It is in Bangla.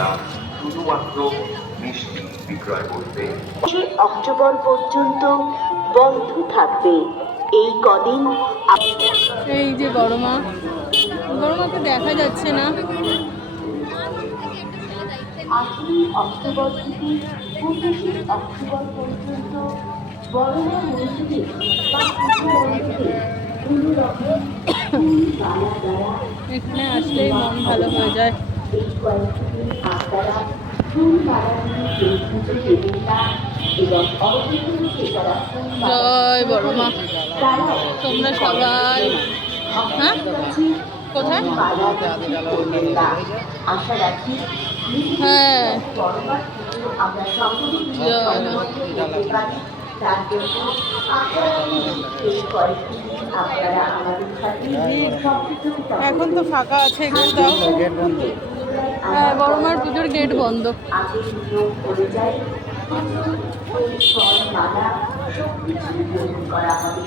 তারা শুধুমাত্র মিষ্টি বিক্রয় করবে। অক্টোবর পর্যন্ত বন্ধ থাকবে। এই কদিন এই যে বড় মা, বড় মাকে দেখা যাচ্ছে না। 8ই অক্টোবর থেকে 25 অক্টোবর পর্যন্ত বড়মা মন্দিরে বা পুজো মণ্ডপে কোনো রকম ফুল মালা দ্বারা এখানে আসলেই মন ভালো হয়ে যায়। এই কয়েকটি দিন আপনারা ফুল মালা দিয়ে এই পুজো দেবেন না এবং অবশ্যই তারা ফুল মালা জয় বড় মা। তারাও তোমরা সবাই হ্যাঁ কোথায়? মালা দিয়ে করবেন না। আশা রাখি হ্যাঁ বড়মার পুজো আমরা সকলে করতে পারি। তার জন্য আপনারা এই কয়েকটি দিন আপনারা আমাদের সাথে সহযোগিতা এখন তো ফাঁকা আছে এখানটাও। হ্যাঁ বড় মার পুজোর গেট বন্ধ। আগের নিয়ম অনুযায়ী ফুল ফল মালা সব কিছু গ্রহণ করা হবে।